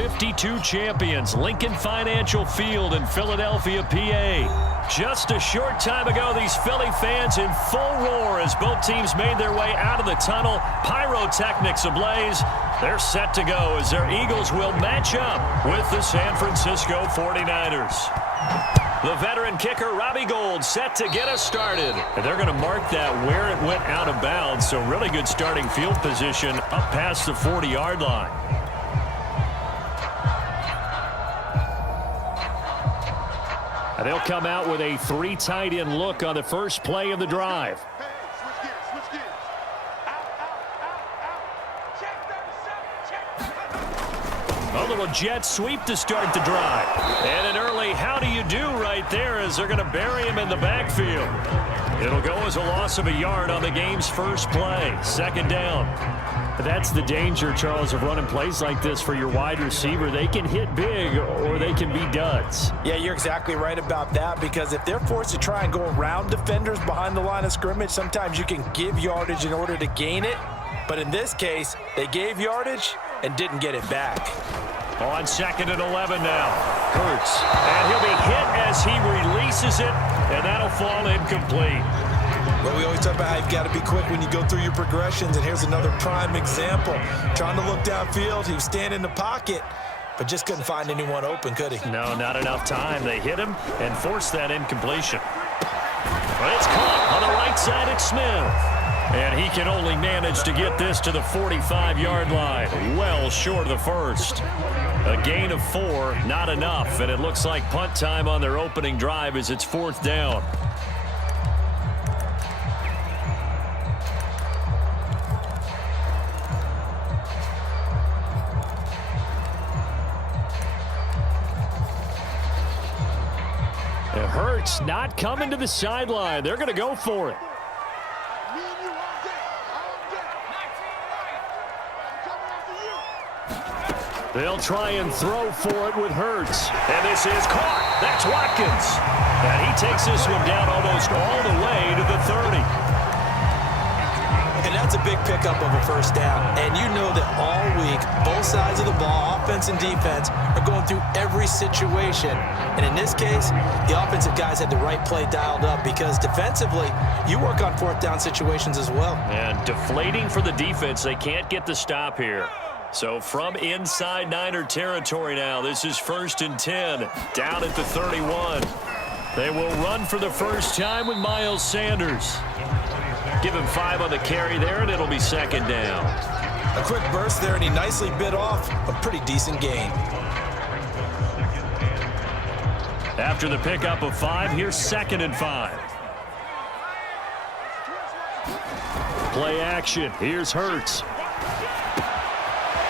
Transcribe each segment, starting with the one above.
52 champions, Lincoln Financial Field in Philadelphia, PA. Just a short time ago, these Philly fans in full roar as both teams made their way out of the tunnel. Pyrotechnics ablaze. They're set to go as their Eagles will match up with the San Francisco 49ers. The veteran kicker, Robbie Gould, set to get us started. And they're going to mark that where it went out of bounds, so really good starting field position up past the 40-yard line. And they'll come out with a 3 tight end look on the first play of the drive. A little jet sweep to start the drive. And an early how do you do right there as they're going to bury him in the backfield. It'll go as a loss of a yard on the game's first play. Second down. That's the danger, Charles, of running plays like this for your wide receiver. They can hit big or they can be duds. Yeah, you're exactly right about that, because if they're forced to try and go around defenders behind the line of scrimmage, sometimes you can give yardage in order to gain it. But in this case, they gave yardage and didn't get it back. On 2nd and 11 now. Hurts. And he'll be hit as he releases it, and that'll fall incomplete. Well, we always talk about how you've got to be quick when you go through your progressions, and here's another prime example. Trying to look downfield, he was standing in the pocket, but just couldn't find anyone open, could he? No, not enough time. They hit him and forced that incompletion. But it's caught on the right side at Smith. And he can only manage to get this to the 45-yard line. Well short of the first. A gain of 4, not enough. And it looks like punt time on their opening drive as it's 4th down. It hurts, not coming to the sideline. They're going to go for it. They'll try and throw for it with Hurts. And this is caught. That's Watkins. And he takes this one down almost all the way to the 30. And that's a big pickup of a first down. And you know that all week, both sides of the ball, offense and defense, are going through every situation. And in this case, the offensive guys had the right play dialed up, because defensively, you work on 4th down situations as well. And deflating for the defense. They can't get the stop here. So from inside Niner territory now, this is 1st and 10, down at the 31. They will run for the first time with Miles Sanders. Give him 5 on the carry there, and it'll be 2nd down. A quick burst there, and he nicely bit off a pretty decent gain. After the pickup of 5, here's 2nd and 5. Play action. Here's Hurts.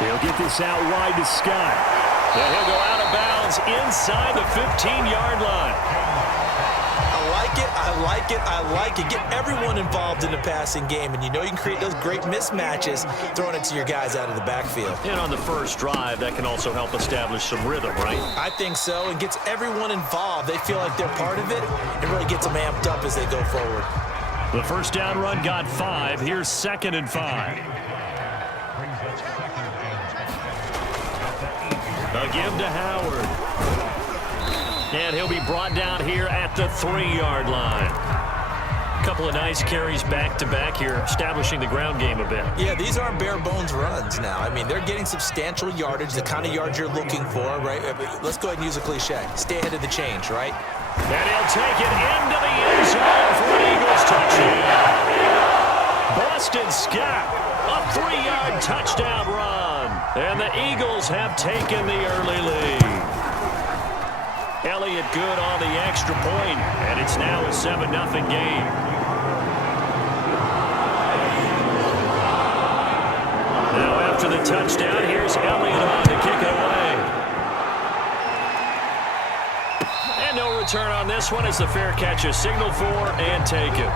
He'll get this out wide to Scott. And he'll go out of bounds inside the 15-yard line. I like it, I like it, I like it. Get everyone involved in the passing game, and you know you can create those great mismatches throwing it to your guys out of the backfield. And on the first drive, that can also help establish some rhythm, right? I think so. It gets everyone involved. They feel like they're part of it. It really gets them amped up as they go forward. The first down run got 5. Here's 2nd and 5. A give to Howard. And he'll be brought down here at the 3-yard line. A couple of nice carries back-to-back here, establishing the ground game a bit. Yeah, these aren't bare-bones runs now. I mean, they're getting substantial yardage, the kind of yards you're looking for, right? Let's go ahead and use a cliche. Stay ahead of the change, right? And he'll take it into the end zone for an Eagles touchdown. Boston Scott, a 3-yard touchdown run. And the Eagles have taken the early lead. Elliott good on the extra point, and it's now a 7-0 game. Now after the touchdown, here's Elliott on to kick it away. And no return on this one as the fair catch is signaled for and taken.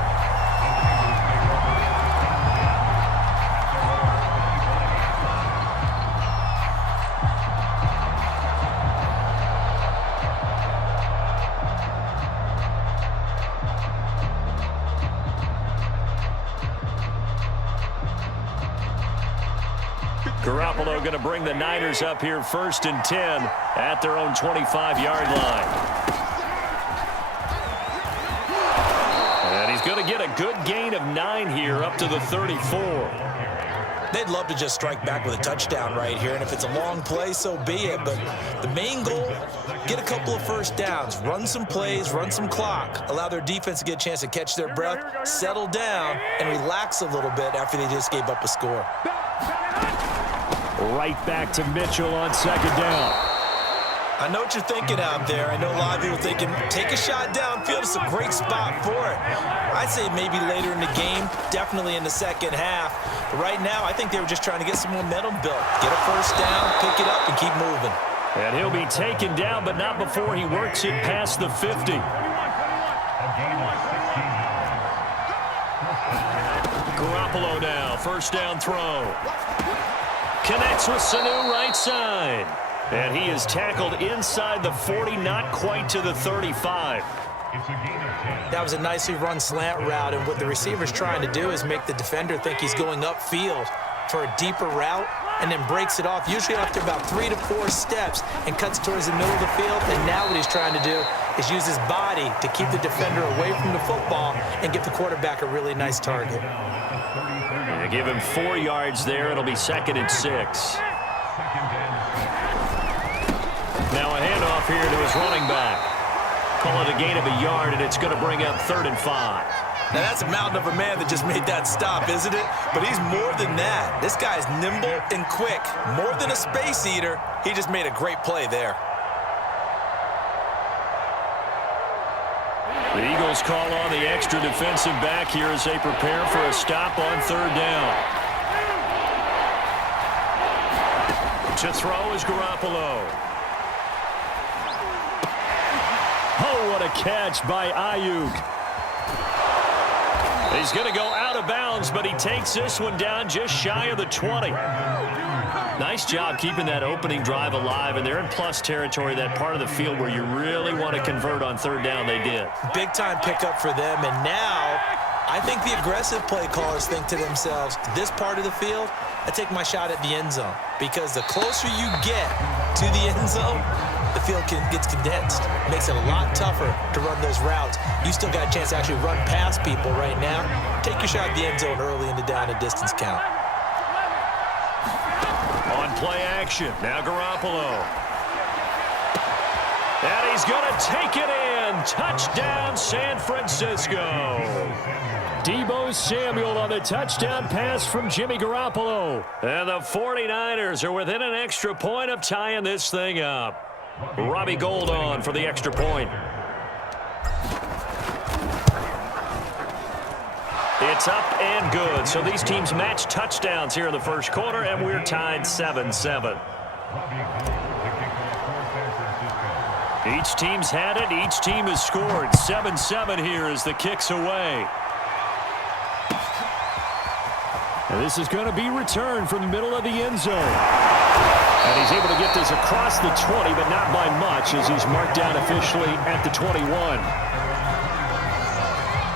Garoppolo going to bring the Niners up here 1st and 10 at their own 25-yard line. And he's going to get a good gain of 9 here up to the 34. They'd love to just strike back with a touchdown right here, and if it's a long play, so be it. But the main goal, get a couple of first downs, run some plays, run some clock, allow their defense to get a chance to catch their breath, settle down, and relax a little bit after they just gave up a score. Right back to Mitchell on 2nd down. I know what you're thinking out there. I know a lot of you are thinking, take a shot downfield. It's a great spot for it. I'd say maybe later in the game, definitely in the second half. But right now, I think they were just trying to get some momentum built. Get a first down, pick it up, and keep moving. And he'll be taken down, but not before he works it past the 50. Garoppolo now, first down throw. Connects with Sanu right side. And he is tackled inside the 40, not quite to the 35. That was a nicely run slant route, and what the receiver's trying to do is make the defender think he's going upfield for a deeper route, and then breaks it off, usually after about 3 to 4 steps, and cuts towards the middle of the field. And now what he's trying to do is use his body to keep the defender away from the football and give the quarterback a really nice target. They give him 4 yards there. It'll be 2nd and 6. Now a handoff here to his running back. Call it a gain of a yard, and it's going to bring up 3rd and 5. Now that's a mountain of a man that just made that stop, isn't it? But he's more than that. This guy's nimble and quick. More than a space eater, he just made a great play there. The Eagles call on the extra defensive back here as they prepare for a stop on 3rd down. To throw is Garoppolo. Oh, what a catch by Ayuk. He's going to go out of bounds, but he takes this one down just shy of the 20. Nice job keeping that opening drive alive, and they're in plus territory, that part of the field where you really want to convert on 3rd down. They did. Big-time pickup for them, and now I think the aggressive play callers think to themselves, this part of the field, I take my shot at the end zone, because the closer you get to the end zone, the field gets condensed. Makes it a lot tougher to run those routes. You still got a chance to actually run past people right now. Take your shot at the end zone early in the down and distance count. On play action, now Garoppolo. And he's going to take it in. Touchdown, San Francisco. Deebo Samuel on the touchdown pass from Jimmy Garoppolo. And the 49ers are within an extra point of tying this thing up. Robbie Gould on for the extra point. It's up and good. So these teams match touchdowns here in the first quarter, and we're tied 7-7. Each team's had it. Each team has scored. 7-7 here as the kick's away. And this is going to be returned from the middle of the end zone. And he's able to get this across the 20, but not by much, as he's marked down officially at the 21.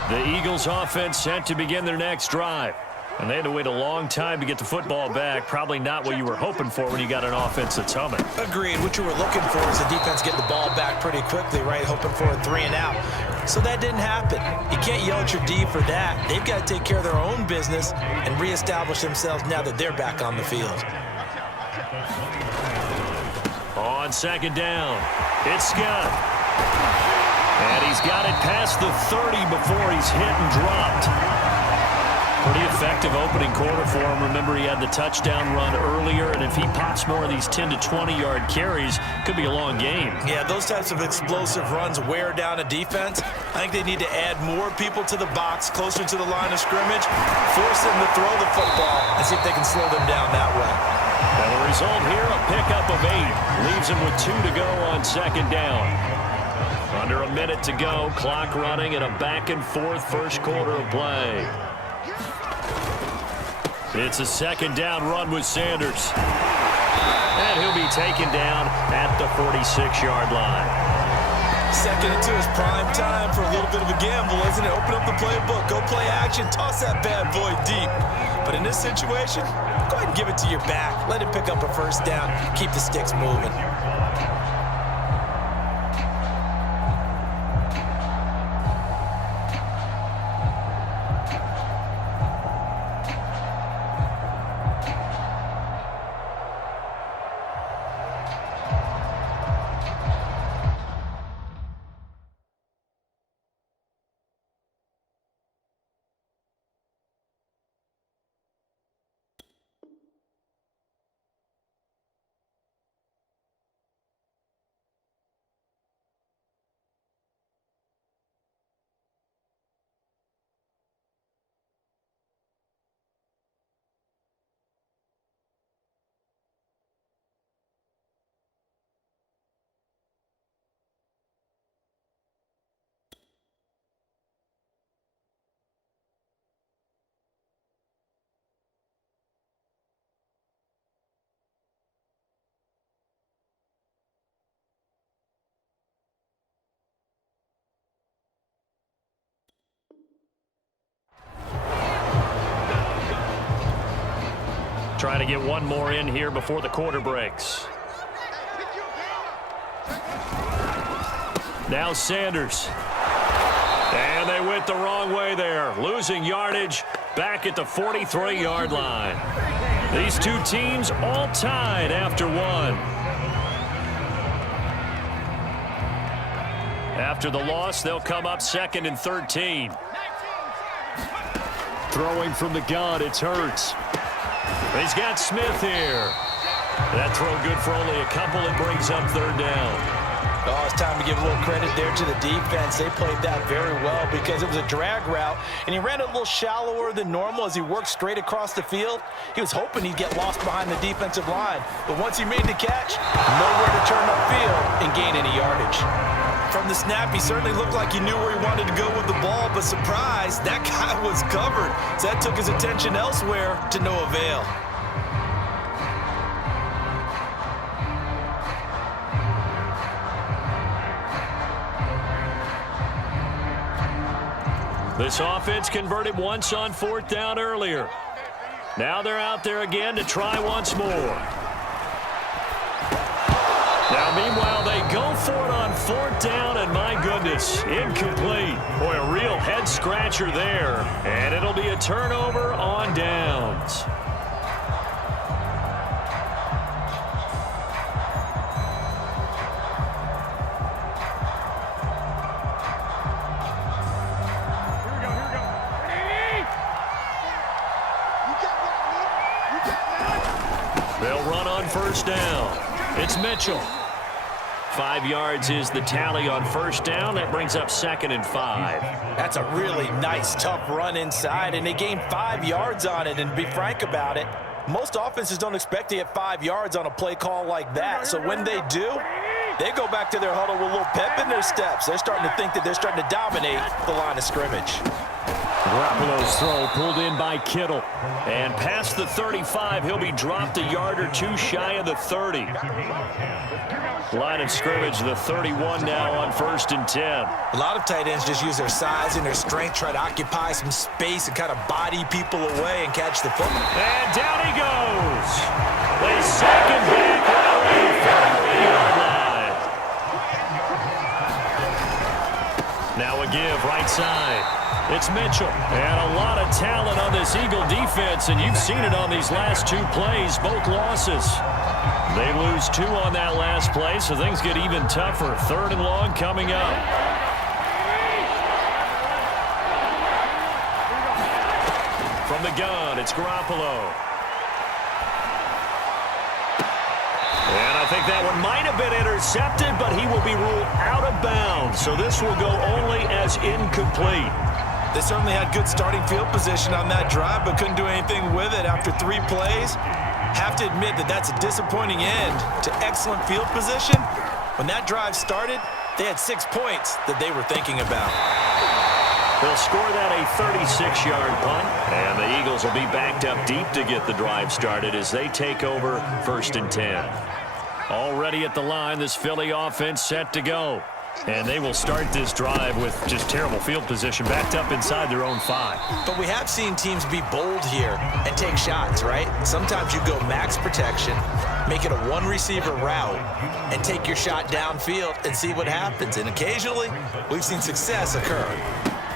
The Eagles offense set to begin their next drive. And they had to wait a long time to get the football back. Probably not what you were hoping for when you got an offense that's humming. Agreed. What you were looking for is the defense getting the ball back pretty quickly, right? Hoping for a 3 and out. So that didn't happen. You can't yell at your D for that. They've got to take care of their own business and reestablish themselves now that they're back on the field. On 2nd down, it's Scott. And he's got it past the 30 before he's hit and dropped. Pretty effective opening quarter for him. Remember, he had the touchdown run earlier, and if he pops more of these 10 to 20-yard carries, could be a long game. Yeah, those types of explosive runs wear down a defense. I think they need to add more people to the box, closer to the line of scrimmage, force them to throw the football, and see if they can slow them down that way. And the result here, a pickup of 8. Leaves him with 2 to go on 2nd down. Under a minute to go, clock running, and a back-and-forth first quarter of play. It's a 2nd down run with Sanders. And he'll be taken down at the 46-yard line. Second and 2 is prime time for a little bit of a gamble, isn't it? Open up the playbook, go play action, toss that bad boy deep. But in this situation, go ahead and give it to your back. Let it pick up a first down, keep the sticks moving. Trying to get one more in here before the quarter breaks. Now Sanders. And they went the wrong way there. Losing yardage back at the 43-yard line. These two teams all tied after one. After the loss, they'll come up 2nd and 13. Throwing from the gun, it's Hurts. He's got Smith here. That throw good for only a couple. It brings up 3rd down. Oh, it's time to give a little credit there to the defense. They played that very well because it was a drag route, and he ran a little shallower than normal as he worked straight across the field. He was hoping he'd get lost behind the defensive line, but once he made the catch, nowhere to turn upfield and gain any yardage. From the snap, he certainly looked like he knew where he wanted to go with the ball, but surprise, that guy was covered. So that took his attention elsewhere to no avail. This offense converted once on 4th down earlier. Now they're out there again to try once more. Now, meanwhile, they go for it on 4th down, and my goodness, incomplete. Boy, a real head-scratcher there, and it'll be a turnover on downs. They'll run on 1st down. It's Mitchell. 5 yards is the tally on 1st down. That brings up 2nd and 5. That's a really nice, tough run inside, and they gained 5 yards on it. And to be frank about it, most offenses don't expect to get 5 yards on a play call like that. So when they do, they go back to their huddle with a little pep in their steps. They're starting to think that they're starting to dominate the line of scrimmage. Garoppolo's throw pulled in by Kittle. And past the 35, he'll be dropped a yard or two shy of the 30. Line of scrimmage, the 31 now on 1st and 10. A lot of tight ends just use their size and their strength, try to occupy some space and kind of body people away and catch the football. And down he goes. They sack him back around the 40-yard line. Now a give right side. It's Mitchell. And a lot of talent on this Eagle defense, and you've seen it on these last 2 plays, both losses. They lose 2 on that last play, so things get even tougher. 3rd and long coming up. From the gun, it's Garoppolo. And I think that one might have been intercepted, but he will be ruled out of bounds. So this will go only as incomplete. They certainly had good starting field position on that drive, but couldn't do anything with it after 3 plays. Have to admit that that's a disappointing end to excellent field position. When that drive started, they had 6 points that they were thinking about. They'll score that a 36-yard punt, and the Eagles will be backed up deep to get the drive started as they take over 1st and 10. Already at the line, this Philly offense set to go. And they will start this drive with just terrible field position, backed up inside their own 5. But we have seen teams be bold here and take shots, right? Sometimes you go max protection, make it a one-receiver route, and take your shot downfield and see what happens. And occasionally, we've seen success occur.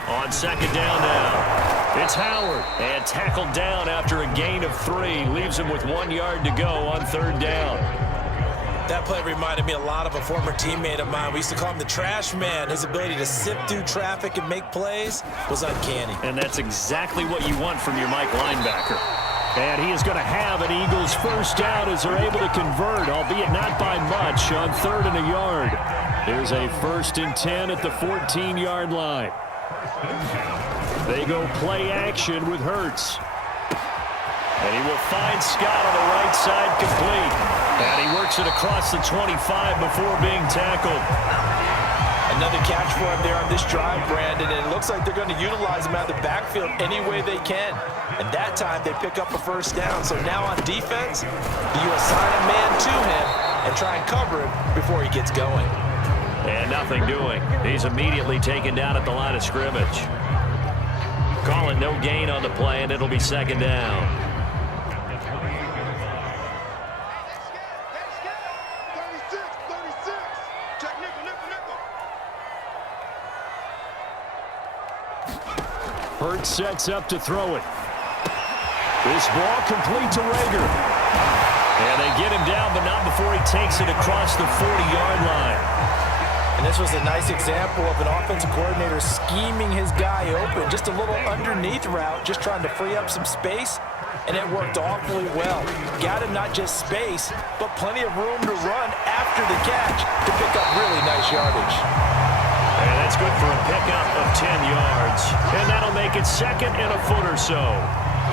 On second down now, it's Howard. And tackled down after a gain of 3. Leaves him with 1 yard to go on third down. That play reminded me a lot of a former teammate of mine. We used to call him the trash man. His ability to sift through traffic and make plays was uncanny. And that's exactly what you want from your Mike linebacker. And he is going to have an Eagles first down as they're able to convert, albeit not by much, on 3rd and a yard. There's a 1st and 10 at the 14-yard line. They go play action with Hurts. And he will find Scott on the right side complete. And he works it across the 25 before being tackled. Another catch for him there on this drive, Brandon, and it looks like they're going to utilize him out of the backfield any way they can. And that time they pick up a first down. So now on defense, you assign a man to him and try and cover him before he gets going. And nothing doing. He's immediately taken down at the line of scrimmage. Call it no gain on the play, and it'll be second down. Hurts sets up to throw it. This ball complete to Rager. And they get him down, but not before he takes it across the 40-yard line. And this was a nice example of an offensive coordinator scheming his guy open. Just a little underneath route, just trying to free up some space, and it worked awfully well. Got him not just space, but plenty of room to run after the catch to pick up really nice yardage. And that's good for a pickup of 10 yards. And that'll make it 2nd and a foot or so.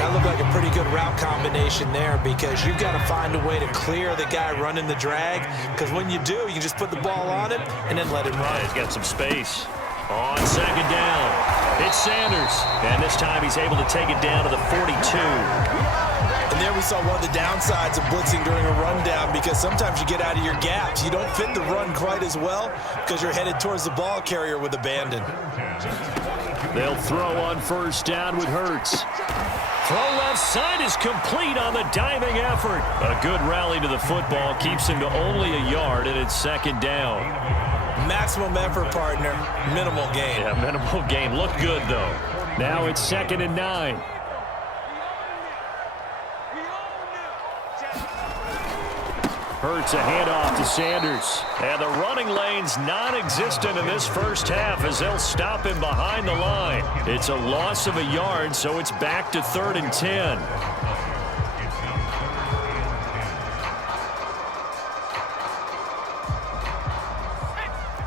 That looked like a pretty good route combination there because you've got to find a way to clear the guy running the drag, because when you do, you can just put the ball on him and then let him run. He's got some space. On second down, it's Sanders. And this time he's able to take it down to the 42. And there we saw one of the downsides of blitzing during a rundown, because sometimes you get out of your gaps. You don't fit the run quite as well because you're headed towards the ball carrier with abandon. They'll throw on first down with Hurts. Throw left side is complete on the diving effort. A good rally to the football keeps him to only a yard, and it's second down. Maximum effort, partner. Minimal gain. Yeah, minimal gain. Looked good, though. Now it's 2nd and 9. Hurts a handoff to Sanders. And the running lane's non-existent in this first half as they'll stop him behind the line. It's a loss of a yard, so it's back to 3rd and 10.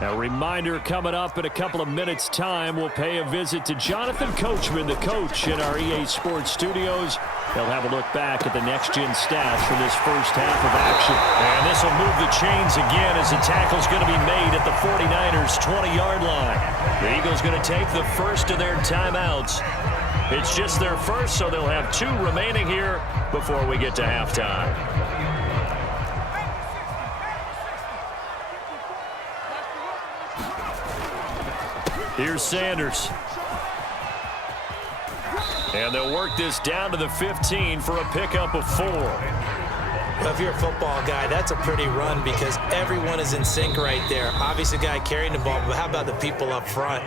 A reminder coming up in a couple of minutes' time. We'll pay a visit to Jonathan Coachman, the coach in our EA Sports studios. They'll have a look back at the next-gen stats from this first half of action. And this will move the chains again as the tackle's going to be made at the 49ers' 20-yard line. The Eagles going to take the first of their timeouts. It's just their first, so they'll have 2 remaining here before we get to halftime. Here's Sanders. And they'll work this down to the 15 for a pickup of 4. Well, if you're a football guy, that's a pretty run because everyone is in sync right there. Obviously, the guy carrying the ball, but how about the people up front?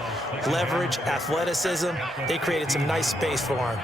Leverage, athleticism, they created some nice space for him.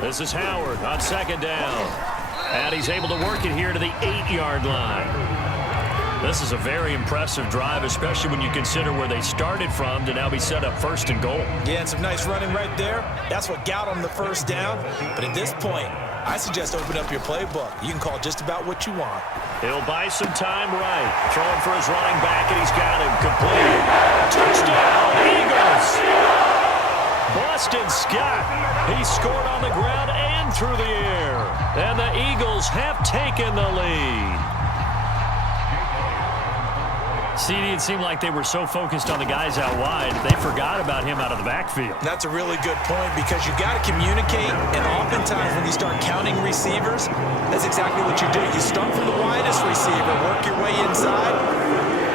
This is Howard on second down. And he's able to work it here to the 8-yard line. This is a very impressive drive, especially when you consider where they started from to now be set up 1st and goal. Yeah, and some nice running right there. That's what got them the first down. But at this point, I suggest open up your playbook. You can call just about what you want. He'll buy some time right. Throwing for his running back, and he's got him complete. Touchdown, Eagles! Boston Scott, he scored on the ground and through the air. And the Eagles have taken the lead. CD, it seemed like they were so focused on the guys out wide, they forgot about him out of the backfield. That's a really good point because you got to communicate, and oftentimes when you start counting receivers, that's exactly what you do. You start from the widest receiver, work your way inside.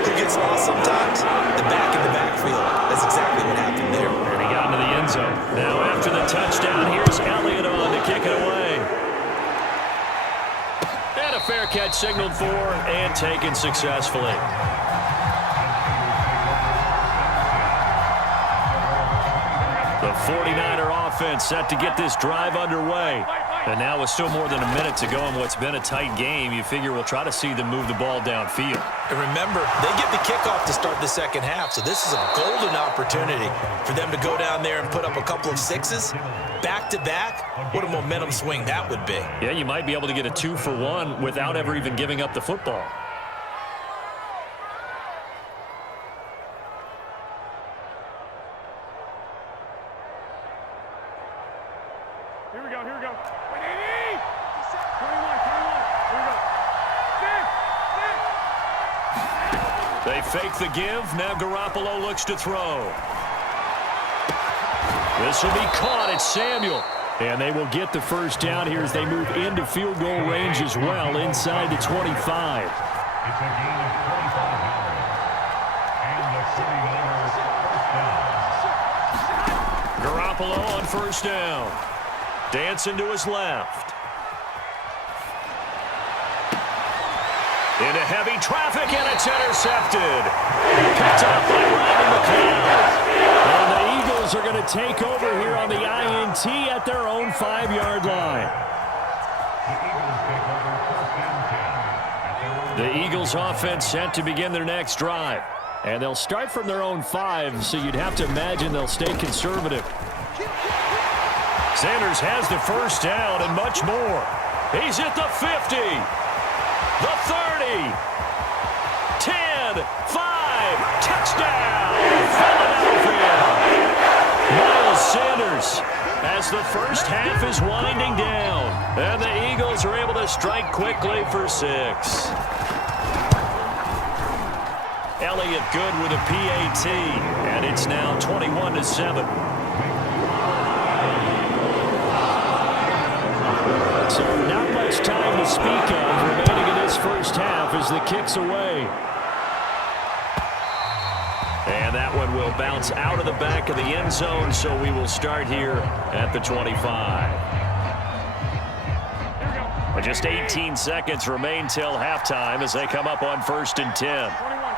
Who gets lost sometimes? The back in the backfield. That's exactly what happened there. And he got into the end zone. Now after the touchdown, here's Elliott on to kick it away. And a fair catch signaled for and taken successfully. The 49er offense set to get this drive underway. And now with still more than a minute to go in what's been a tight game, you figure we'll try to see them move the ball downfield. And remember, they get the kickoff to start the second half, so this is a golden opportunity for them to go down there and put up a couple of sixes. Back-to-back, what a momentum swing that would be. Yeah, you might be able to get a 2-for-1 without ever even giving up the football. Here we go. Here we go. 21. They fake the give. Now Garoppolo looks to throw. This will be caught. It's Samuel. And they will get the first down here as they move into field goal range as well inside the 25. It's a gain of 25 yards. And the 49ers first down. Garoppolo on first down. Dancing to his left. Into heavy traffic, and it's intercepted. Picked up by Rodney McLeod. And the Eagles are going to take over here on the INT at their own 5-yard line. The Eagles offense set to begin their next drive. And they'll start from their own 5, so you'd have to imagine they'll stay conservative. Sanders has the first down and much more. He's at the 50, the 30, 10, 5, touchdown, Philadelphia. Miles Sanders as the first half is winding down. And the Eagles are able to strike quickly for 6. Elliott good with a PAT, and it's now 21-7. So not much time to speak of remaining in this first half as the kick's away. And that one will bounce out of the back of the end zone, so we will start here at the 25. And just 18 seconds remain till halftime as they come up on 1st and 10. 21.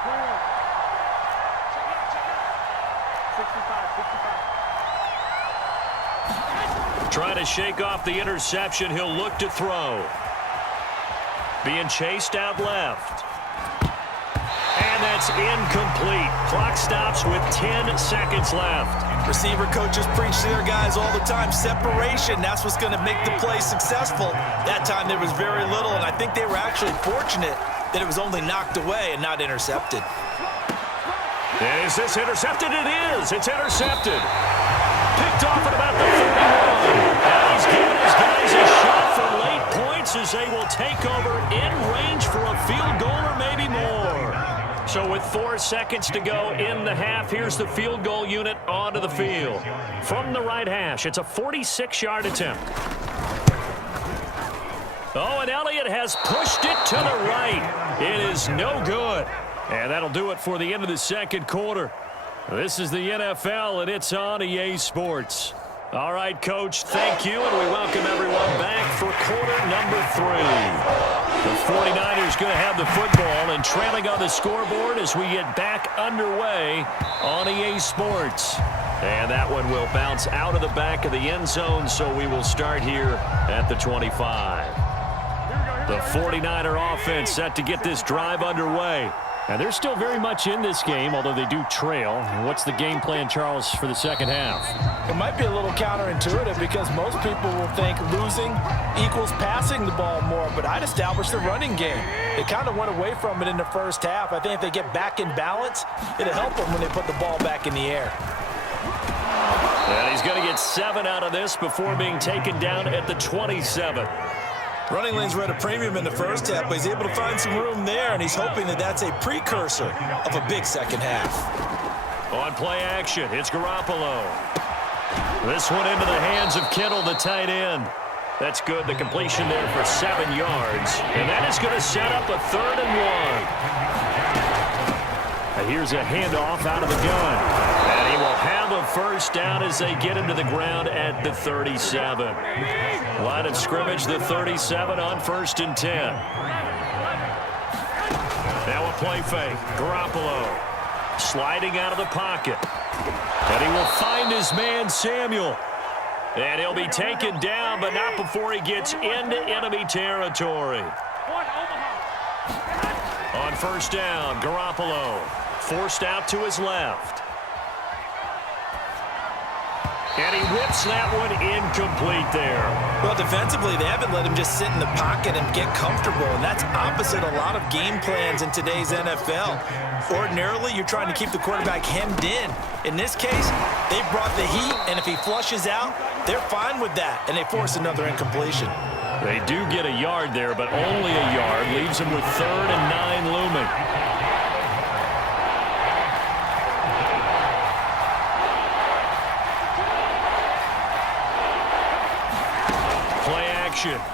65. Trying to shake off the interception. He'll look to throw. Being chased out left. And that's incomplete. Clock stops with 10 seconds left. Receiver coaches preach to their guys all the time. Separation, that's what's going to make the play successful. That time there was very little, and I think they were actually fortunate that it was only knocked away and not intercepted. Is this intercepted? It is. It's intercepted. Picked off at about the 41. And he's giving his guys a shot for late points as they will take over in range for a field goal or maybe more. So with 4 seconds to go in the half, here's the field goal unit onto the field. From the right hash, it's a 46-yard attempt. Oh, and Elliott has pushed it to the right. It is no good. And that'll do it for the end of the second quarter. This is the NFL, and it's on EA Sports. All right, Coach, thank you, and we welcome everyone back for quarter number 3. The 49ers going to have the football and trailing on the scoreboard as we get back underway on EA Sports. And that one will bounce out of the back of the end zone, so we will start here at the 25. The 49er offense set to get this drive underway. And they're still very much in this game, although they do trail. What's the game plan, Charles, for the second half? It might be a little counterintuitive because most people will think losing equals passing the ball more, but I'd establish the running game. They kind of went away from it in the first half. I think if they get back in balance, it'll help them when they put the ball back in the air. And he's going to get 7 out of this before being taken down at the 27. Running lanes were at a premium in the first half, but he's able to find some room there, and he's hoping that that's a precursor of a big second half. On play action, it's Garoppolo. This one into the hands of Kittle, the tight end. That's good. The completion there for 7 yards. And that is going to set up a 3rd and 1. Here's a handoff out of the gun. And he will have a first down as they get him to the ground at the 37. Line of scrimmage, the 37 on 1st and 10. Now a play fake. Garoppolo sliding out of the pocket. And he will find his man, Samuel. And he'll be taken down, but not before he gets into enemy territory. On 1st down, Garoppolo forced out to his left. And he whips that one incomplete there. Well, defensively, they haven't let him just sit in the pocket and get comfortable, and that's opposite a lot of game plans in today's NFL. Ordinarily, you're trying to keep the quarterback hemmed in. In this case, they brought the heat, and if he flushes out, they're fine with that, and they force another incompletion. They do get a yard there, but only a yard. Leaves him with 3rd and 9 looming.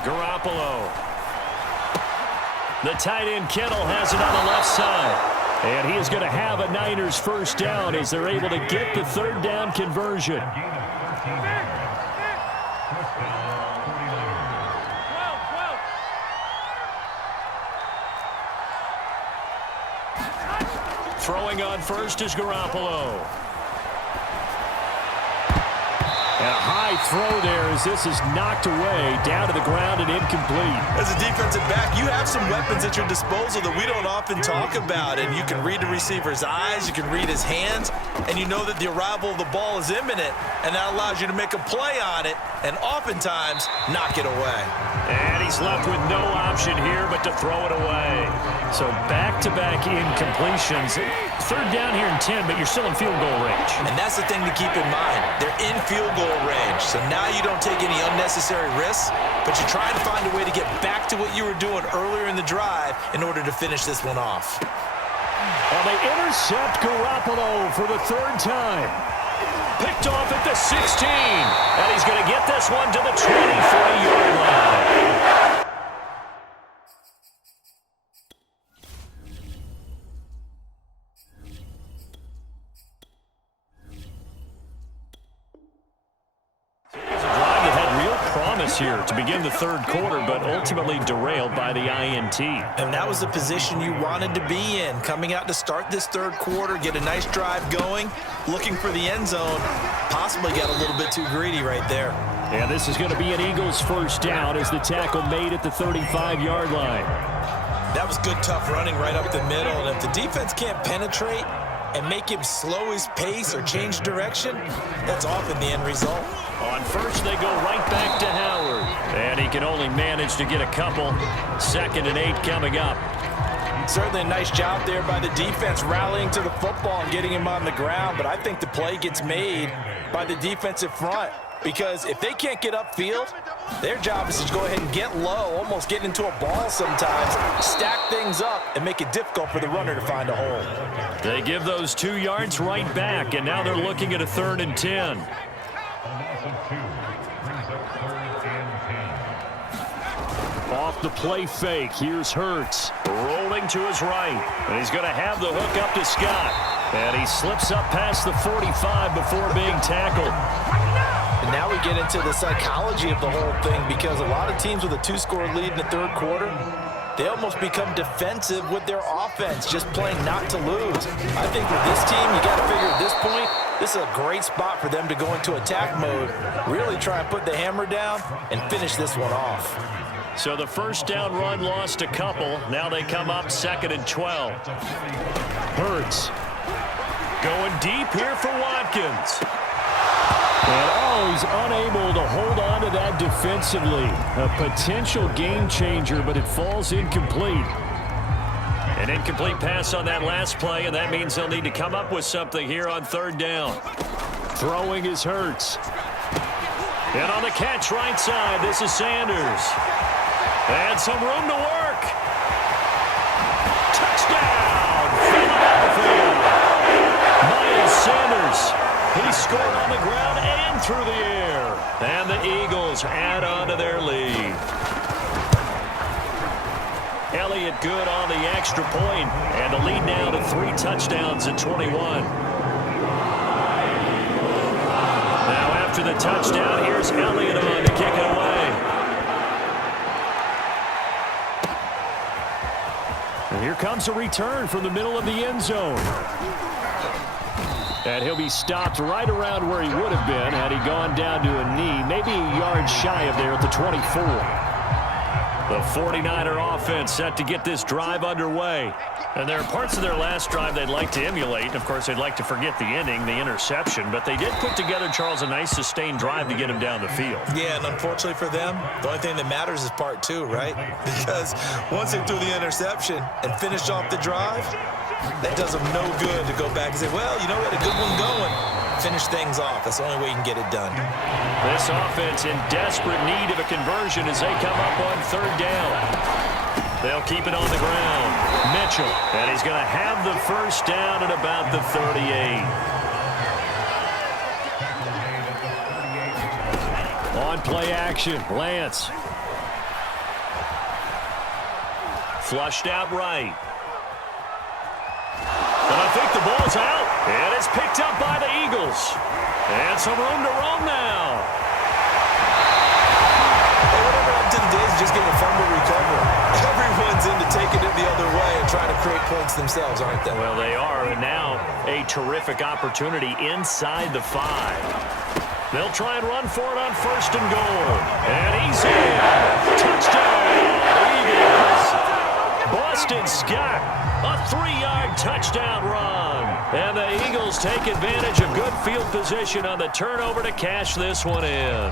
Garoppolo. The tight end Kittle has it on the left side. And he is going to have a Niners first down as they're able to get the 3rd down conversion. Throwing on first is Garoppolo. And a high throw there as this is knocked away, down to the ground and incomplete. As a defensive back, you have some weapons at your disposal that we don't often talk about. And you can read the receiver's eyes, you can read his hands, and you know that the arrival of the ball is imminent. And that allows you to make a play on it and oftentimes knock it away. And he's left with no option here but to throw it away. So back-to-back incompletions. 3rd down here and 10, but you're still in field goal range. And that's the thing to keep in mind. They're in field goal range. So now you don't take any unnecessary risks, but you're trying to find a way to get back to what you were doing earlier in the drive in order to finish this one off. Well, they intercept Garoppolo for the 3rd time. Picked off at the 16. And he's going to get this one to the 23-yard line. Here to begin the 3rd quarter, but ultimately derailed by the INT. And that was the position you wanted to be in, coming out to start this 3rd quarter, get a nice drive going, looking for the end zone, possibly got a little bit too greedy right there. And this is going to be an Eagles first down as the tackle made at the 35-yard line. That was good, tough running right up the middle, and if the defense can't penetrate and make him slow his pace or change direction, that's often the end result. On first, they go right back to Howard. And he can only manage to get a couple. 2nd and 8 coming up. Certainly a nice job there by the defense rallying to the football and getting him on the ground, but I think the play gets made by the defensive front because if they can't get upfield, their job is to go ahead and get low, almost get into a ball sometimes, stack things up, and make it difficult for the runner to find a hole. They give those 2 yards right back, and now they're looking at a 3rd and 10. Off the play fake, here's Hurts, rolling to his right, and he's going to have the hook up to Scott. And he slips up past the 45 before being tackled. And now we get into the psychology of the whole thing because a lot of teams with a 2-score lead in the 3rd quarter, they almost become defensive with their offense, just playing not to lose. I think with this team, you got to figure at this point, this is a great spot for them to go into attack mode, really try and put the hammer down and finish this one off. So the first down run lost a couple. Now they come up 2nd and 12. Hurts going deep here for Watkins. And he's unable to hold on to that defensively. A potential game changer, but it falls incomplete. An incomplete pass on that last play, and that means they'll need to come up with something here on 3rd down. Throwing is Hurts. And on the catch right side, this is Sanders. And some room to work. Touchdown, Philadelphia. Miles Sanders. He scored on the ground and through the air. And the Eagles add on to their lead. Elliott good on the extra point, and the lead now to 3 touchdowns at 21. Now after the touchdown, here's Elliott on to kick it away. And here comes a return from the middle of the end zone. And he'll be stopped right around where he would have been had he gone down to a knee, maybe a yard shy of there at the 24. The 49er offense set to get this drive underway. And there are parts of their last drive they'd like to emulate. Of course, they'd like to forget the inning, the interception. But they did put together, Charles, a nice sustained drive to get him down the field. Yeah, and unfortunately for them, the only thing that matters is part 2, right? Because once they threw the interception and finished off the drive, that does them no good to go back and say, well, you know, we had a good one going. Finish things off. That's the only way you can get it done. This offense in desperate need of a conversion as they come up on 3rd down. They'll keep it on the ground. Mitchell, and he's going to have the first down at about the 38. On play action, Lance. Flushed out right. And I think the ball's out. And it's picked up by the Eagles. And some room to roam now. Hey, whatever happened to the days of just getting a fumble recovery? Everyone's into taking it the other way and trying to create points themselves, aren't they? Well, they are. And now a terrific opportunity inside the 5. They'll try and run for it on 1st and goal. And he's in. Touchdown, Eagles. Boston Scott, a 3-yard touchdown run. And the Eagles take advantage of good field position on the turnover to cash this one in.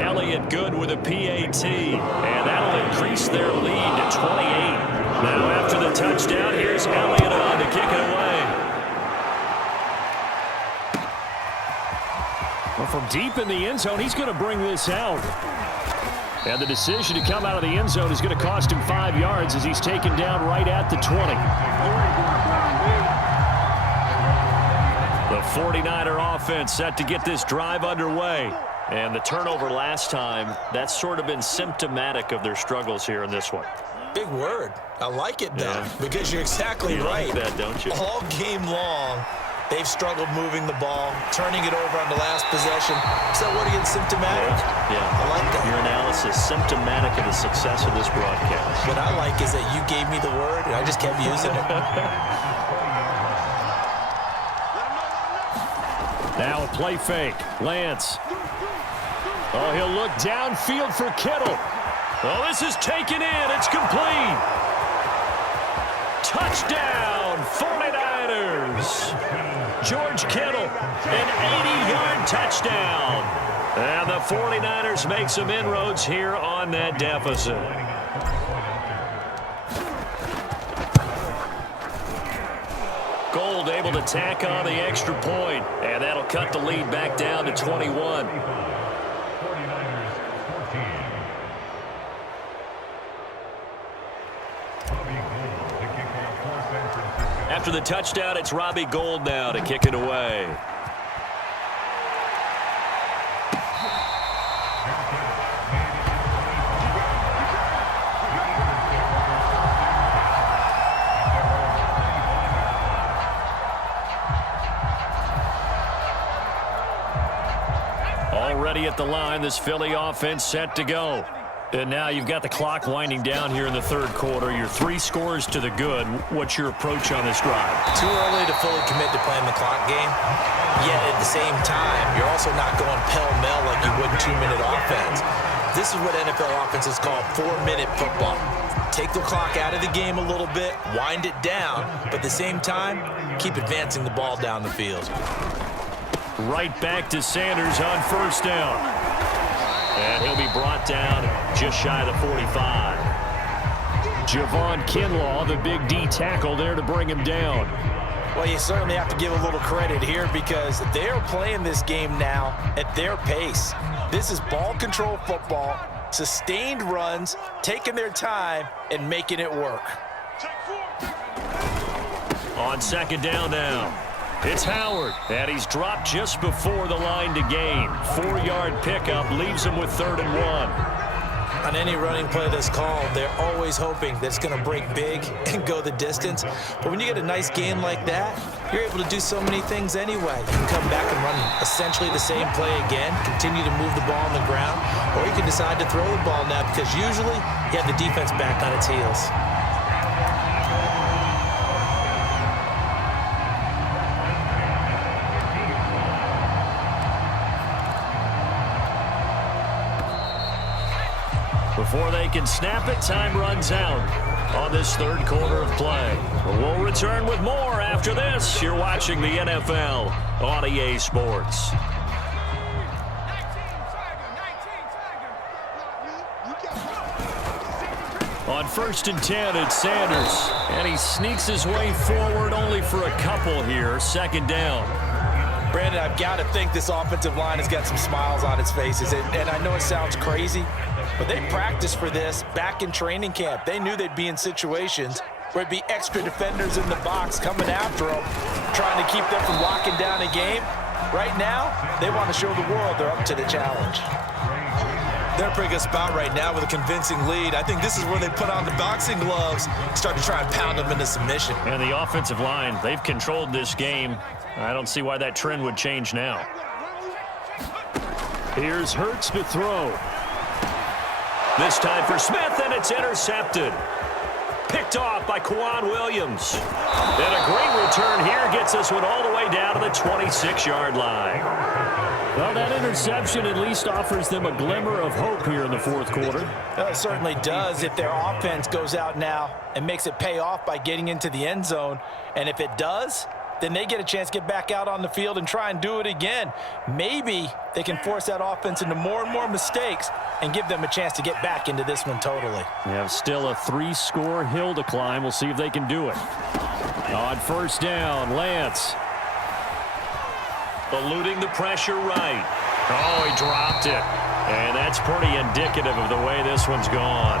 Elliott good with a PAT, and that'll increase their lead to 28. Now after the touchdown, here's Elliott on to kick it away. Well, from deep in the end zone, he's going to bring this out. And the decision to come out of the end zone is going to cost him 5 yards as he's taken down right at the 20. The 49er offense set to get this drive underway. And the turnover last time, that's sort of been symptomatic of their struggles here in this one. Big word. I like it, though, because you're exactly right. You like that, don't you? All game long, they've struggled moving the ball, turning it over on the last possession. So what again, symptomatic? Yeah. I like that. Your analysis, symptomatic of the success of this broadcast. What I like is that you gave me the word, and I just kept using it. Now a play fake. Lance. Oh, he'll look downfield for Kittle. Oh, this is taken in. It's complete. Touchdown, 49ers. George Kittle, an 80-yard touchdown. And the 49ers make some inroads here on that deficit. Gold able to tack on the extra point, and that'll cut the lead back down to 21. After the touchdown, it's Robbie Gould now to kick it away. Already at the line, this Philly offense set to go. And now you've got the clock winding down here in the 3rd quarter. You're 3 scores to the good. What's your approach on this drive? Too early to fully commit to playing the clock game. Yet at the same time, you're also not going pell-mell like you would in 2-minute offense. This is what NFL offenses call 4-minute football. Take the clock out of the game a little bit, wind it down, but at the same time, keep advancing the ball down the field. Right back to Sanders on 1st down. And he'll be brought down just shy of the 45. Javon Kinlaw, the big D tackle there to bring him down. Well, you certainly have to give a little credit here because they're playing this game now at their pace. This is ball control football. sustained runs, taking their time, and making it work. On second down now, it's Howard, and he's dropped just before the line to gain. 4-yard pickup leaves him with 3rd and 1. On any running play that's called, they're always hoping that it's going to break big and go the distance. But when you get a nice gain like that, you're able to do so many things anyway. You can come back and run essentially the same play again, continue to move the ball on the ground, or you can decide to throw the ball now because usually you have the defense back on its heels. Before they can snap it, time runs out on this 3rd quarter of play. We'll return with more after this. You're watching the NFL on EA Sports. On 1st and 10, it's Sanders. And he sneaks his way forward only for a couple here. 2nd down. Brandon, I've got to think this offensive line has got some smiles on its faces. And I know it sounds crazy, but they practiced for this back in training camp. They knew they'd be in situations where it'd be extra defenders in the box coming after them, trying to keep them from locking down a game. Right now, they want to show the world they're up to the challenge. They're in a pretty good spot right now with a convincing lead. I think this is where they put on the boxing gloves and start to try and pound them into submission. And the offensive line, they've controlled this game. I don't see why that trend would change now. Here's Hurts to throw. This time for Smith, and it's intercepted. Picked off by Kwan Williams. And a great return here gets this one all the way down to the 26-yard line. Well, that interception at least offers them a glimmer of hope here in the 4th quarter. It certainly does if their offense goes out now and makes it pay off by getting into the end zone. And if it does, then they get a chance to get back out on the field and try and do it again. Maybe they can force that offense into more and more mistakes and give them a chance to get back into this one totally. They have still a 3-score hill to climb. We'll see if they can do it. On 1st down, Lance. Eluding the pressure right. Oh, he dropped it. And that's pretty indicative of the way this one's gone.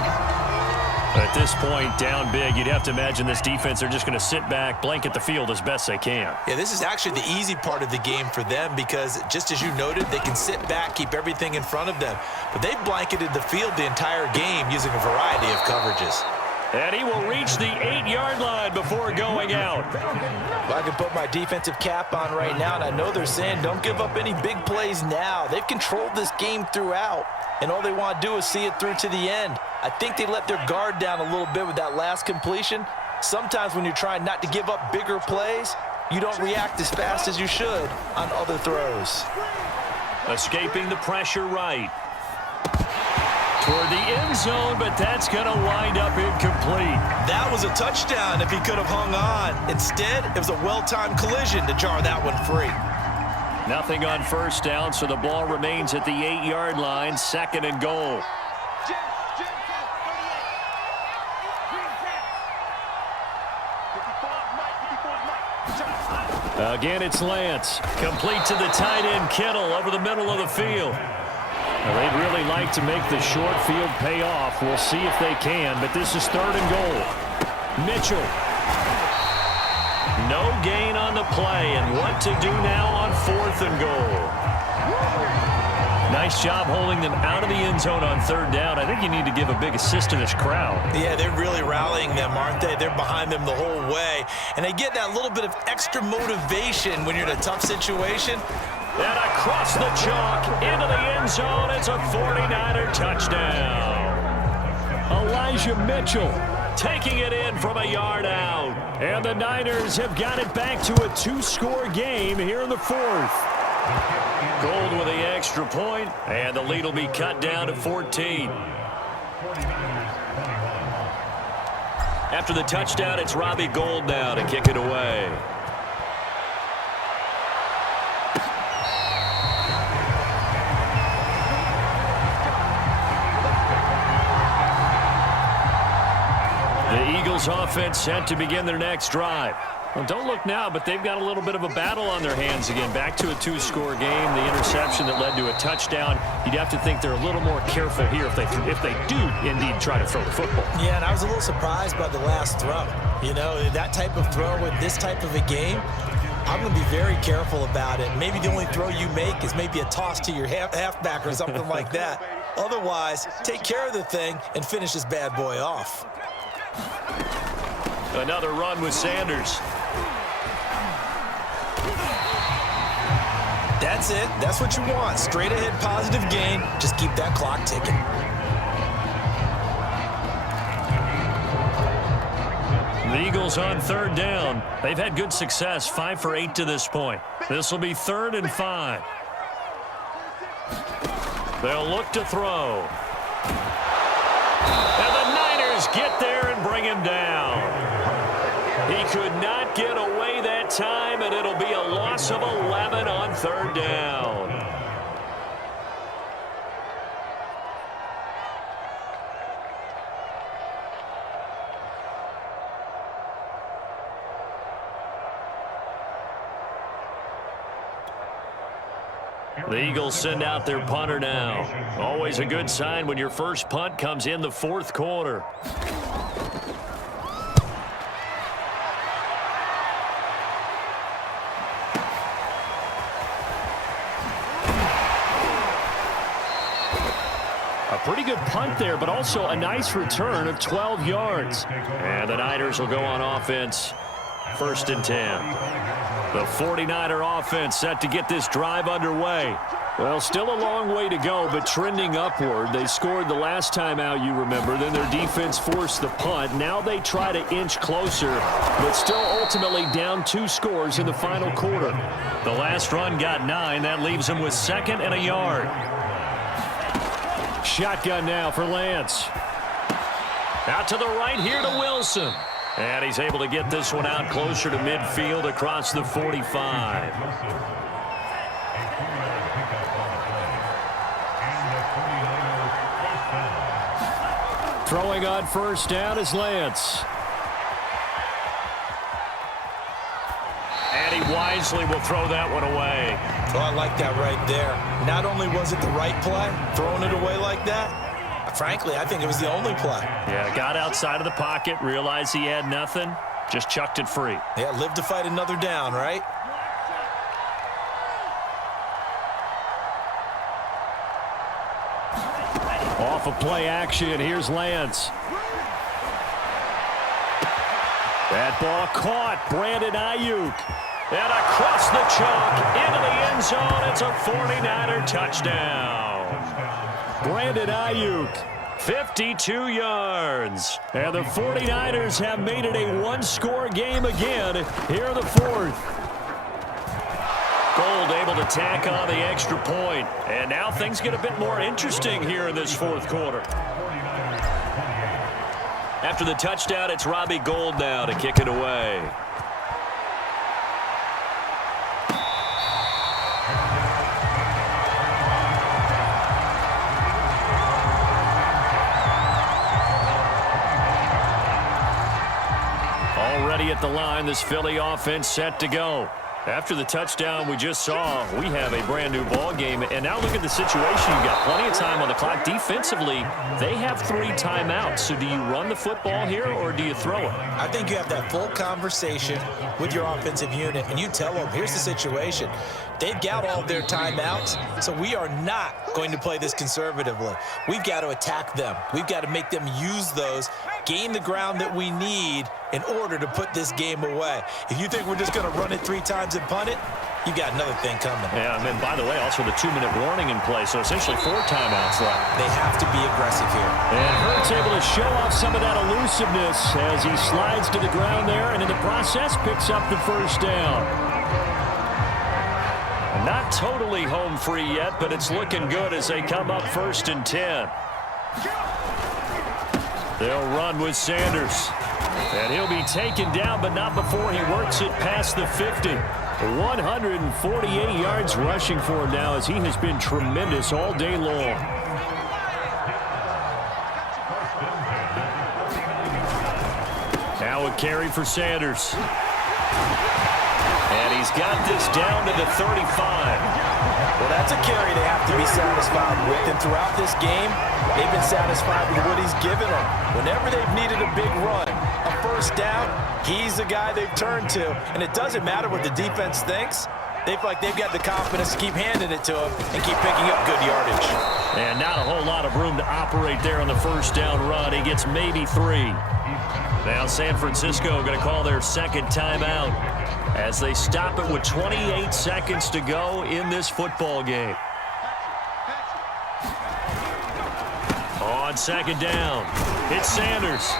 At this point, down big, you'd have to imagine this defense are just going to sit back, blanket the field as best they can. Yeah, this is actually the easy part of the game for them because, just as you noted, they can sit back, keep everything in front of them. But they've blanketed the field the entire game using a variety of coverages. And he will reach the 8-yard line before going out. Well, I can put my defensive cap on right now, and I know they're saying don't give up any big plays now. They've controlled this game throughout, and all they want to do is see it through to the end. I think they let their guard down a little bit with that last completion. Sometimes when you're trying not to give up bigger plays, you don't react as fast as you should on other throws. Escaping the pressure right. Toward the end zone, but that's going to wind up incomplete. That was a touchdown if he could have hung on. Instead, it was a well-timed collision to jar that one free. Nothing on 1st down, so the ball remains at the 8-yard line, 2nd and goal. Again, it's Lance. Complete to the tight end, Kittle, over the middle of the field. Well, they'd really like to make the short field pay off. We'll see if they can, but this is 3rd and goal. Mitchell. No gain on the play, and what to do now on 4th and goal. Nice job holding them out of the end zone on 3rd down. I think you need to give a big assist to this crowd. Yeah, they're really rallying them, aren't they? They're behind them the whole way. And they get that little bit of extra motivation when you're in a tough situation. And across the chalk, into the end zone, it's a 49er touchdown. Elijah Mitchell taking it in from a yard out. And the Niners have got it back to a 2-score game here in the 4th. Gold with the extra point, and the lead will be cut down to 14. After the touchdown, it's Robbie Gould now to kick it away. The Eagles offense set to begin their next drive. Well, don't look now, but they've got a little bit of a battle on their hands again. Back to a two-score game. The interception that led to a touchdown. You'd have to think they're a little more careful here if they do indeed try to throw the football. Yeah, and I was a little surprised by the last throw. You know, that type of throw in this type of a game, I'm going to be very careful about it. Maybe the only throw you make is maybe a toss to your halfback or something like that. Otherwise, take care of the thing and finish this bad boy off. Another run with Sanders. That's it. That's what you want. Straight ahead positive gain. Just keep that clock ticking. The Eagles on third down. They've had good success, 5 for 8 to this point. This will be 3rd and 5. They'll look to throw. And the Niners get there and bring him down. He could not get away that time, and it'll be a loss of 11 on third down. The Eagles send out their punter now. Always a good sign when your first punt comes in the 4th quarter. A pretty good punt there, but also a nice return of 12 yards. And the Niners will go on offense. 1st and 10. The 49er offense set to get this drive underway. Well, still a long way to go, but trending upward. They scored the last time out, you remember. Then their defense forced the punt. Now they try to inch closer, but still ultimately down 2 scores in the final quarter. The last run got 9. That leaves them with 2nd and a yard. Shotgun now for Lance. Out to the right here to Wilson. And he's able to get this one out closer to midfield across the 45. Throwing on first down is Lance. And he wisely will throw that one away. Oh, I like that right there. Not only was it the right play, throwing it away like that, frankly, I think it was the only play. Yeah, got outside of the pocket, realized he had nothing, just chucked it free. Yeah, live to fight another down, right? Off of play action, here's Lance. That ball caught, Brandon Ayuk. And across the chalk, into the end zone, it's a 49er touchdown. Brandon Ayuk, 52 yards. And the 49ers have made it a 1-score game again here in the 4th. Gold able to tack on the extra point. And now things get a bit more interesting here in this 4th quarter. After the touchdown, it's Robbie Gould now to kick it away. Already at the line, this Philly offense set to go. After the touchdown we just saw, we have a brand new ball game. And now look at the situation. You've got plenty of time on the clock. Defensively, they have 3 timeouts. So do you run the football here or do you throw it? I think you have that full conversation with your offensive unit, and you tell them, here's the situation. They've got all their timeouts, so we are not going to play this conservatively. We've got to attack them. We've got to make them use those, gain the ground that we need in order to put this game away. If you think we're just going to run it 3 times and punt it, you got another thing coming. Yeah, and then, by the way, also the 2-minute warning in play, so essentially 4 timeouts left. They have to be aggressive here. And Hurts able to show off some of that elusiveness as he slides to the ground there, and in the process picks up the first down. Not totally home free yet, but it's looking good as they come up 1st and 10. They'll run with Sanders. And he'll be taken down, but not before he works it past the 50. 148 yards rushing for him now as he has been tremendous all day long. Now a carry for Sanders. And he's got this down to the 35. Well, that's a carry they have to be satisfied with. And throughout this game, they've been satisfied with what he's given them. Whenever they've needed a big run, a first down, he's the guy they've turned to. And it doesn't matter what the defense thinks. They feel like they've got the confidence to keep handing it to him and keep picking up good yardage. And not a whole lot of room to operate there on the first down run. He gets maybe 3. Now San Francisco going to call their second timeout as they stop it with 28 seconds to go in this football game. On second down, it's Sanders.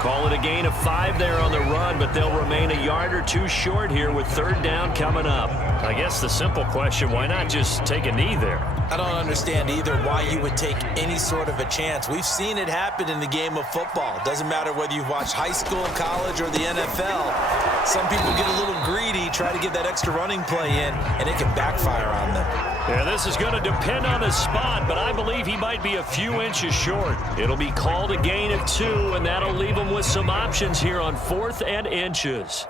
Call it a gain of 5 there on the run, but they'll remain a yard or 2 short here with third down coming up. I guess the simple question, why not just take a knee there? I don't understand either why you would take any sort of a chance. We've seen it happen in the game of football. Doesn't matter whether you've watched high school, college, or the NFL. Some people get a little greedy, try to get that extra running play in, and it can backfire on them. Yeah, this is going to depend on the spot, but I believe he might be a few inches short. It'll be called a gain of 2, and that'll leave him with some options here on 4th and inches.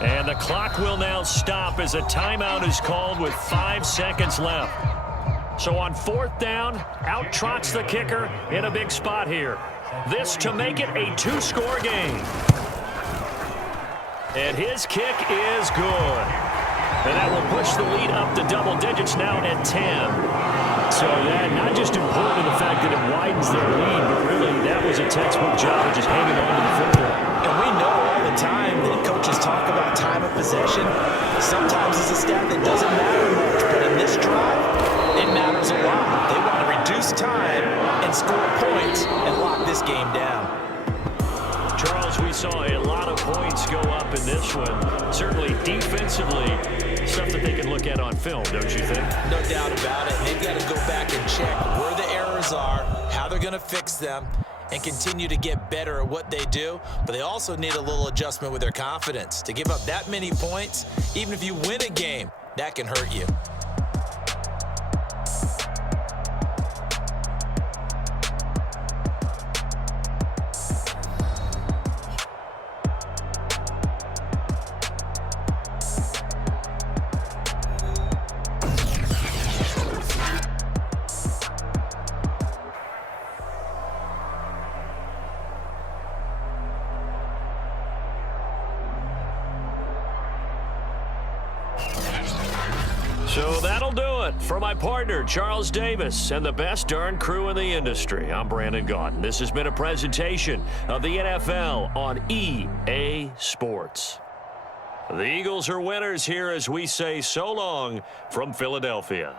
And the clock will now stop as a timeout is called with 5 seconds left. So on 4th down, out trots the kicker in a big spot here. This to make it a 2-score game. And his kick is good. And that will push the lead up to double digits now at 10. So that not just important in the fact that it widens their lead, but really that was a textbook job of just hanging on to the football. And we know all the time that coaches talk about time of possession. Sometimes it's a stat that doesn't matter much, but in this drive, it matters a lot. They want to reduce time and score points and lock this game down. Charles, we saw a lot of points go up in this one. Certainly defensively, stuff that they can look at on film, don't you think? No doubt about it. They've got to go back and check where the errors are, how they're going to fix them, and continue to get better at what they do. But they also need a little adjustment with their confidence. To give up that many points, even if you win a game, that can hurt you. So that'll do it for my partner, Charles Davis, and the best darn crew in the industry. I'm Brandon Gaudin. This has been a presentation of the NFL on EA Sports. The Eagles are winners here as we say so long from Philadelphia.